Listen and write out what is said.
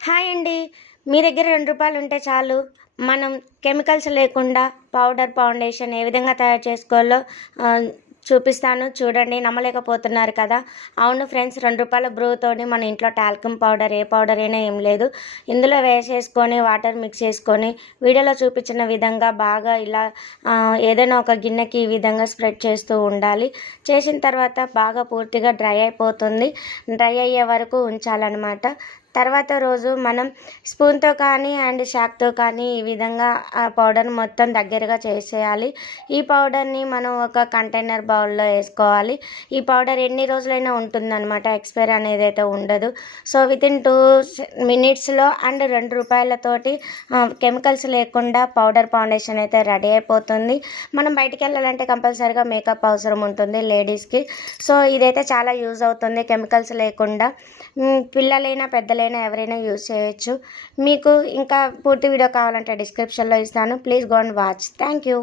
Hi అండి. మీ దగ్గర రెండు రూపాయలు ఉంటే చాలు. మనం కెమికల్స్ లేకుండా పౌడర్ ఫౌండేషన్ ఏ విధంగా తయారు చేసుకోవాలో చూపిస్తాను. చూడండి నమ్మలేకపోతున్నారు కదా. అవును ఫ్రెండ్స్ రెండు రూపాయల బ్రూతోని మన ఇంట్లో టాల్కమ్ పౌడర్ ఏ పౌడర్ అయినా ఏం లేదు. ఇందులో వేసేసుకొని వాటర్ మిక్స్ చేసుకొని వీడియోలో చూపించిన విధంగా బాగా ఇలా ఏదైనా ఒక గిన్నెకి ఈ విధంగా స్ప్రెడ్ చేస్తూ ఉండాలి. చేసిన తర్వాత బాగా పూర్తిగా డ్రై అయిపోతుంది. డ్రై అయ్యే వరకు ఉంచాలన్నమాట. తర్వాత రోజు మనం స్పూన్తో కానీ అండ్ షాక్తో కానీ ఈ విధంగా ఆ పౌడర్ మొత్తం దగ్గరగా చేసేయాలి. ఈ పౌడర్ని మనం ఒక కంటైనర్ బౌల్లో వేసుకోవాలి. ఈ పౌడర్ ఎన్ని రోజులైనా ఉంటుందన్నమాట. ఎక్స్పైర్ అనేది అయితే ఉండదు. సో విత్ ఇన్ టూ మినిట్స్లో అండ్ రెండు రూపాయలతోటి కెమికల్స్ లేకుండా పౌడర్ ఫౌండేషన్ అయితే రెడీ అయిపోతుంది. మనం బయటికి వెళ్ళాలంటే కంపల్సరీగా మేకప్ అవసరం ఉంటుంది లేడీస్కి సో ఇదైతే చాలా యూజ్ అవుతుంది కెమికల్స్ లేకుండా. పిల్లలైనా పెద్దలైనా ఎవరైనా యూజ్ చేయొచ్చు. మీకు ఇంకా పూర్తి వీడియో కావాలంటే డిస్క్రిప్షన్లో ఇస్తాను. Please go and watch thank you